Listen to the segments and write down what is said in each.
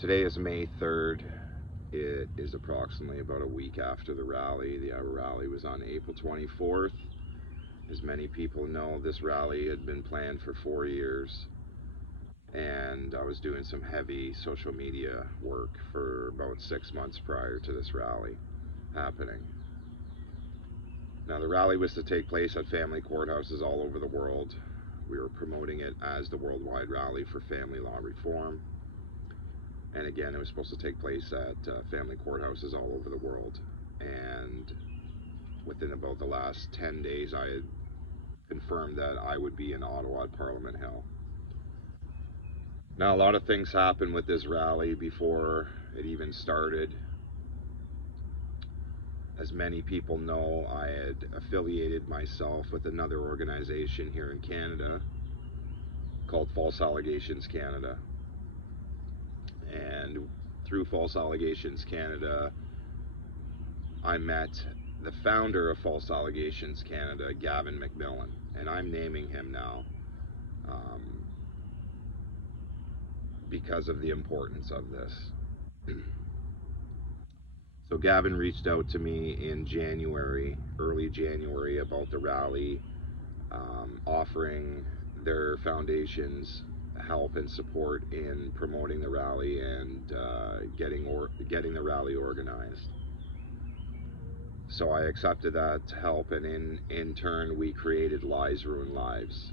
Today is May 3rd. It is approximately about a week after the rally. The rally was on April 24th. As many people know, this rally had been planned for 4 years, and I was doing some heavy social media work for about 6 months prior to this rally happening. Now, the rally was to take place at family courthouses all over the world. We were promoting it as the Worldwide Rally for Family Law Reform. And again, it was supposed to take place at family courthouses all over the world. And within about the last 10 days, I had confirmed that I would be in Ottawa at Parliament Hill. Now, a lot of things happened with this rally before it even started. As many people know, I had affiliated myself with another organization here in Canada called False Allegations Canada. And through False Allegations Canada, I met the founder of False Allegations Canada, Gavin MacMillan, and I'm naming him now because of the importance of this. So Gavin reached out to me in January, early January, about the rally, offering their foundation's help and support in promoting the rally and getting the rally organized. So I accepted that help, and in turn we created Lies Ruin Lives.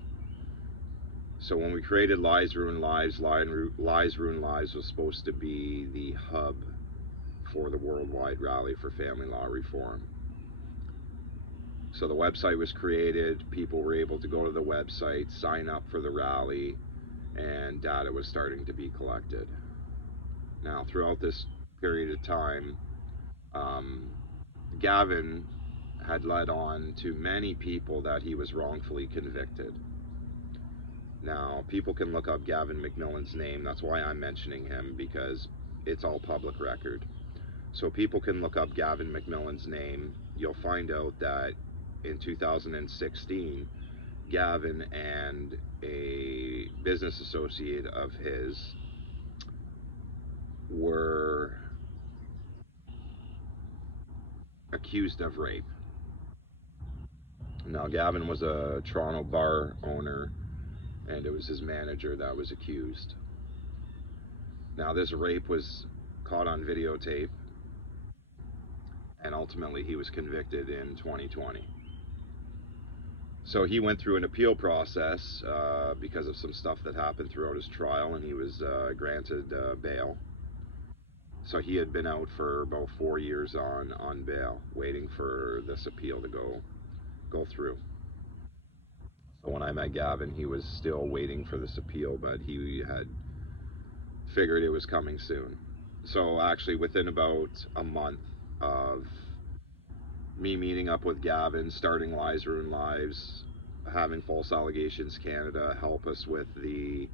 So when we created Lies Ruin Lives, Lies Ruin Lives was supposed to be the hub for the Worldwide Rally for Family Law Reform. So the website was created, people were able to go to the website, sign up for the rally, and data was starting to be collected. Now, throughout this period of time, Gavin had led on to many people that he was wrongfully convicted. Now, people can look up Gavin MacMillan's name. That's why I'm mentioning him, because it's all public record. So people can look up Gavin MacMillan's name. You'll find out that in 2016, Gavin and a business associate of his were accused of rape. Now, Gavin was a Toronto bar owner, and it was his manager that was accused. Now, this rape was caught on videotape, and ultimately he was convicted in 2020. So he went through an appeal process because of some stuff that happened throughout his trial, and he was granted bail. So he had been out for about 4 years on bail, waiting for this appeal to go through. So when I met Gavin, he was still waiting for this appeal, but he had figured it was coming soon. So actually, within about a month of me meeting up with Gavin, starting Lies Ruin Lives, having False Allegations Canada help us with the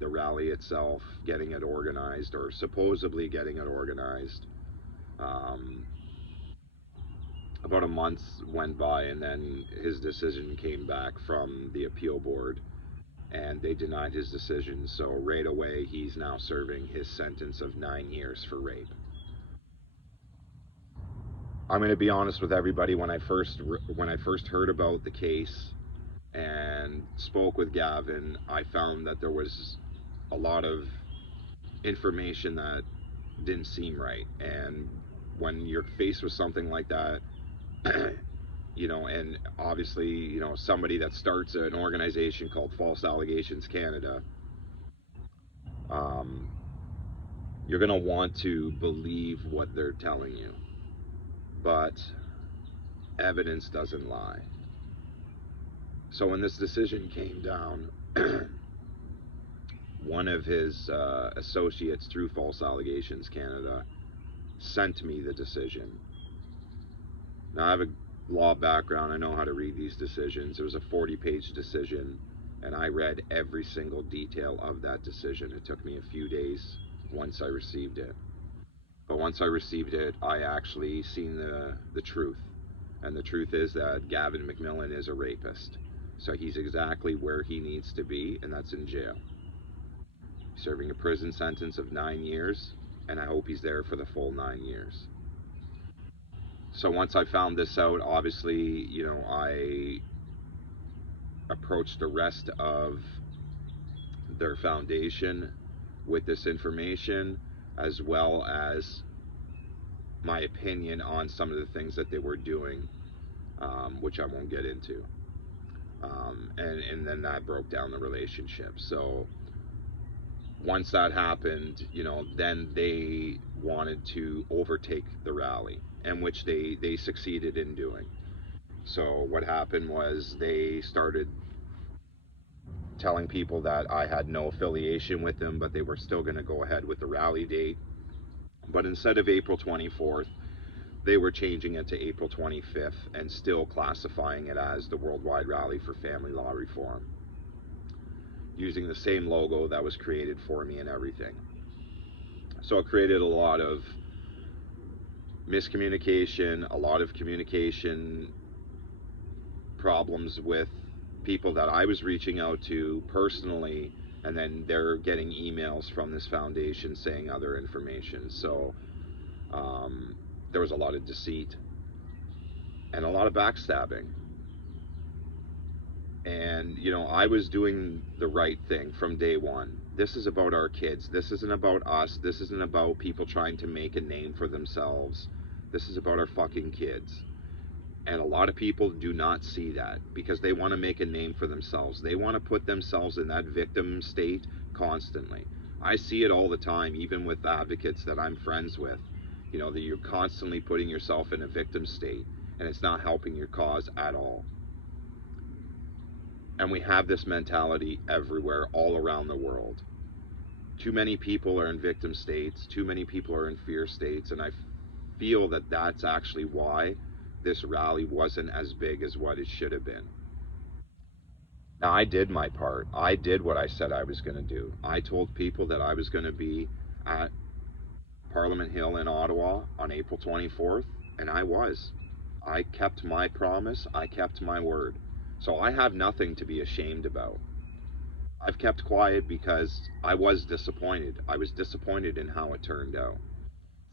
rally itself, getting it organized, or supposedly getting it organized. About a month went by, and then his decision came back from the appeal board, and they denied his decision. So right away, he's now serving his sentence of 9 years for rape. I'm going to be honest with everybody. When I first heard about the case and spoke with Gavin, I found that there was a lot of information that didn't seem right. And when you're faced with something like that, and obviously, somebody that starts an organization called False Allegations Canada, um, you're going to want to believe what they're telling you. But evidence doesn't lie. So when this decision came down, one of his associates through False Allegations Canada sent me the decision. Now, I have a law background. I know how to read these decisions. It was a 40-page decision, and I read every single detail of that decision. It took me a few days once I received it. But once I received it, I actually seen the truth. And the truth is that Gavin MacMillan is a rapist. So he's exactly where he needs to be, and that's in jail. serving a prison sentence of 9 years, and I hope he's there for the full 9 years. So once I found this out, obviously, I approached the rest of their foundation with this information, as well as my opinion on some of the things that they were doing, which I won't get into. And then that broke down the relationship. So once that happened, then they wanted to overtake the rally, and which they succeeded in doing. So what happened was they started telling people that I had no affiliation with them, but they were still going to go ahead with the rally date. But instead of April 24th, they were changing it to April 25th and still classifying it as the Worldwide Rally for Family Law Reform, using the same logo that was created for me and everything. So it created a lot of miscommunication, a lot of communication problems with people that I was reaching out to personally, and then they're getting emails from this foundation saying other information. So there was a lot of deceit and a lot of backstabbing. And, I was doing the right thing from day one. This is about our kids. This isn't about us. This isn't about people trying to make a name for themselves. This is about our fucking kids. And a lot of people do not see that because they want to make a name for themselves. They want to put themselves in that victim state constantly. I see it all the time, even with advocates that I'm friends with. That you're constantly putting yourself in a victim state, and it's not helping your cause at all. And we have this mentality everywhere, all around the world. Too many people are in victim states. Too many people are in fear states. And I feel that that's actually why this rally wasn't as big as what it should have been. Now, I did my part. I did what I said I was going to do. I told people that I was going to be at Parliament Hill in Ottawa on April 24th, and I was. I kept my promise. I kept my word. So I have nothing to be ashamed about. I've kept quiet because I was disappointed. I was disappointed in how it turned out,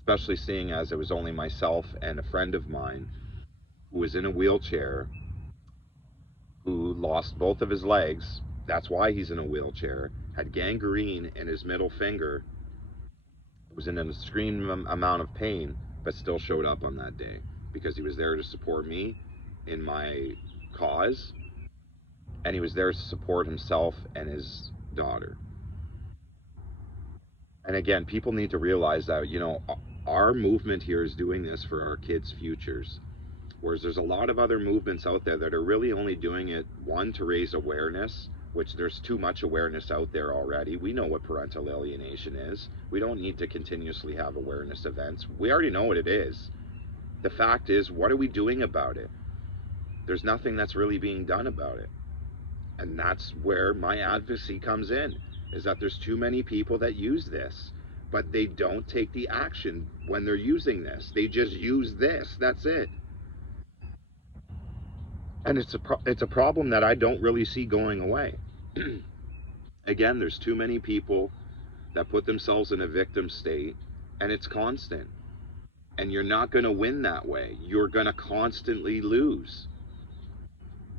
especially seeing as it was only myself and a friend of mine who was in a wheelchair, who lost both of his legs. That's why he's in a wheelchair. Had gangrene in his middle finger. Was in an extreme amount of pain, but still showed up on that day because he was there to support me in my cause, and he was there to support himself and his daughter. And again, people need to realize that, our movement here is doing this for our kids' futures. Whereas there's a lot of other movements out there that are really only doing it, one, to raise awareness, which there's too much awareness out there already. We know what parental alienation is. We don't need to continuously have awareness events. We already know what it is. The fact is, what are we doing about it? There's nothing that's really being done about it. And that's where my advocacy comes in, is that there's too many people that use this, but they don't take the action when they're using this. They just use this. That's it. And it's a problem that I don't really see going away. Again, there's too many people that put themselves in a victim state, and it's constant. And you're not going to win that way. You're going to constantly lose.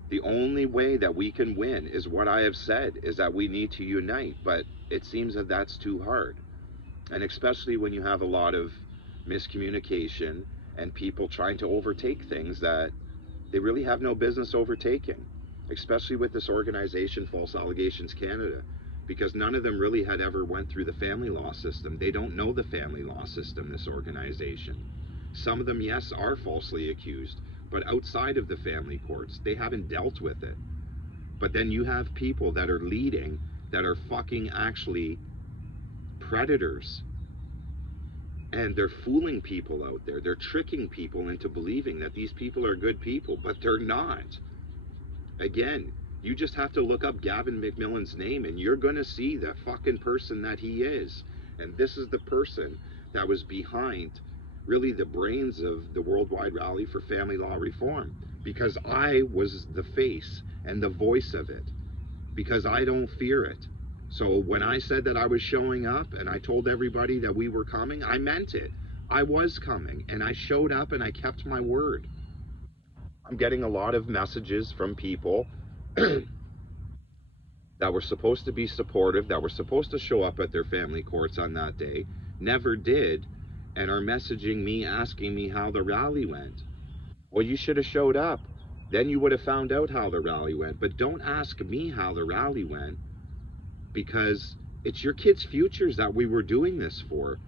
The only way that we can win is what I have said, is that we need to unite. But it seems that that's too hard. And especially when you have a lot of miscommunication and people trying to overtake things that they really have no business overtaking, especially with this organization, False Allegations Canada, because none of them really had ever went through the family law system. They don't know the family law system, this organization. Some of them, yes, are falsely accused, but outside of the family courts, they haven't dealt with it. But then you have people that are leading that are fucking actually predators. And they're fooling people out there. They're tricking people into believing that these people are good people, but they're not. Again, you just have to look up Gavin MacMillan's name and you're going to see the fucking person that he is. And this is the person that was behind really the brains of the Worldwide Rally for Family Law Reform, because I was the face and the voice of it, because I don't fear it. So when I said that I was showing up and I told everybody that we were coming, I meant it. I was coming and I showed up and I kept my word. I'm getting a lot of messages from people that were supposed to be supportive, that were supposed to show up at their family courts on that day, never did, and are messaging me asking me how the rally went. Well, you should have showed up. Then you would have found out how the rally went. But don't ask me how the rally went, because it's your kids' futures that we were doing this for,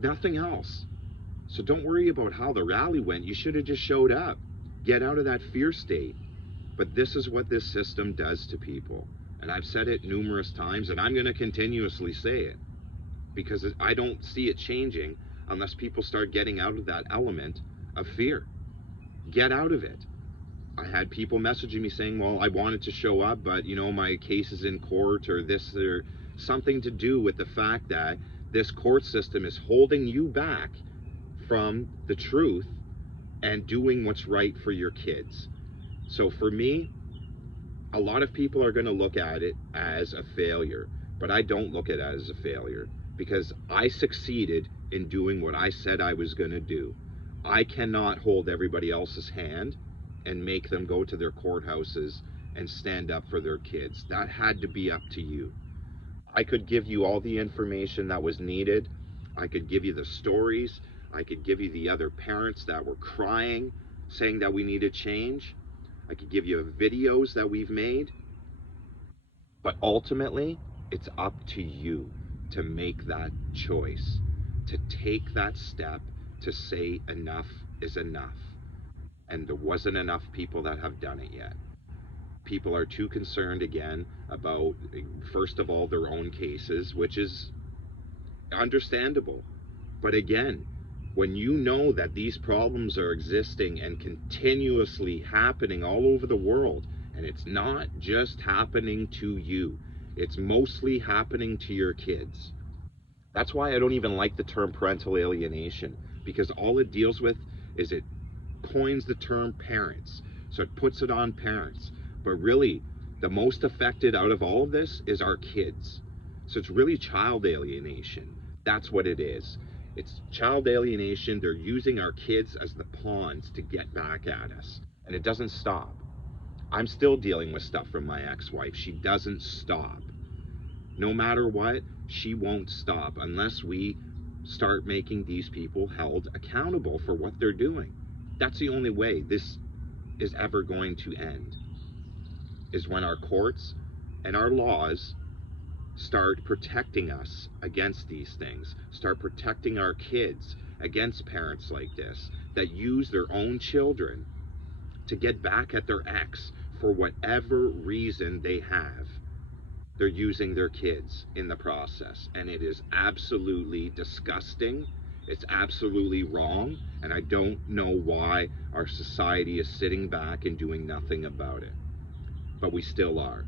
nothing else. So don't worry about how the rally went. You should have just showed up. Get out of that fear state. But this is what this system does to people. And I've said it numerous times, and I'm going to continuously say it, because I don't see it changing unless people start getting out of that element of fear. Get out of it. I had people messaging me saying, well, I wanted to show up, but, my case is in court, or this, or something to do with the fact that this court system is holding you back from the truth and doing what's right for your kids. So for me, a lot of people are going to look at it as a failure, but I don't look at it as a failure, because I succeeded in doing what I said I was going to do. I cannot hold everybody else's hand and make them go to their courthouses and stand up for their kids. That had to be up to you. I could give you all the information that was needed. I could give you the stories. I could give you the other parents that were crying, saying that we needed change. I could give you videos that we've made. But ultimately, it's up to you to make that choice, to take that step, to say enough is enough. And there wasn't enough people that have done it yet. People are too concerned again about, first of all, their own cases, which is understandable. But again, when you know that these problems are existing and continuously happening all over the world, and it's not just happening to you, it's mostly happening to your kids. That's why I don't even like the term parental alienation, because all it deals with is it coins the term parents. So it puts it on parents. But really, the most affected out of all of this is our kids. So it's really child alienation. That's what it is. It's child alienation. They're using our kids as the pawns to get back at us. And it doesn't stop. I'm still dealing with stuff from my ex-wife. She doesn't stop. No matter what, she won't stop unless we start making these people held accountable for what they're doing. That's the only way this is ever going to end, is when our courts and our laws start protecting us against these things, start protecting our kids against parents like this that use their own children to get back at their ex for whatever reason they have. They're using their kids in the process, and it is absolutely disgusting. It's absolutely wrong, and I don't know why our society is sitting back and doing nothing about it, but we still are.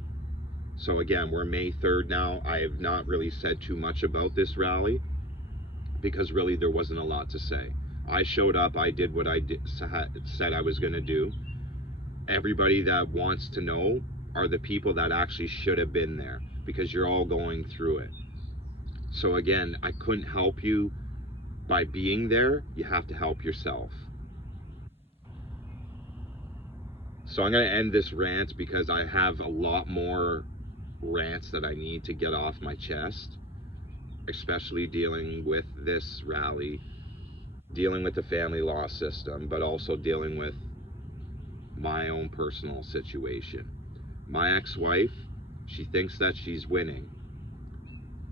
So again, we're May 3rd now. I have not really said too much about this rally, because really there wasn't a lot to say. I showed up, I did what I said I was going to do. Everybody that wants to know are the people that actually should have been there, because you're all going through it. So again, I couldn't help you by being there. You have to help yourself. So I'm going to end this rant, because I have a lot more rants that I need to get off my chest, especially dealing with this rally, dealing with the family law system, but also dealing with my own personal situation. My ex-wife, she thinks that she's winning.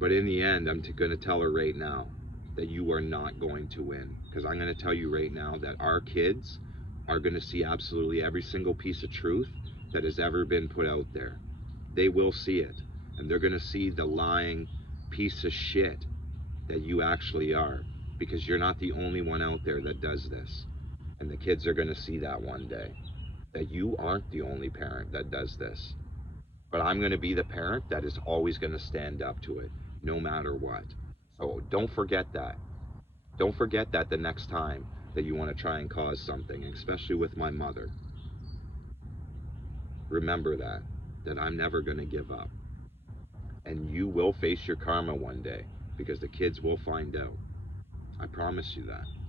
But in the end, I'm going to tell her right now that you are not going to win. Because I'm going to tell you right now that our kids are going to see absolutely every single piece of truth that has ever been put out there. They will see it. And they're going to see the lying piece of shit that you actually are. Because you're not the only one out there that does this. And the kids are going to see that one day. That you aren't the only parent that does this. But I'm going to be the parent that is always going to stand up to it, no matter what. So don't forget that. Don't forget that the next time that you want to try and cause something, especially with my mother. Remember that I'm never going to give up. And you will face your karma one day, because the kids will find out. I promise you that.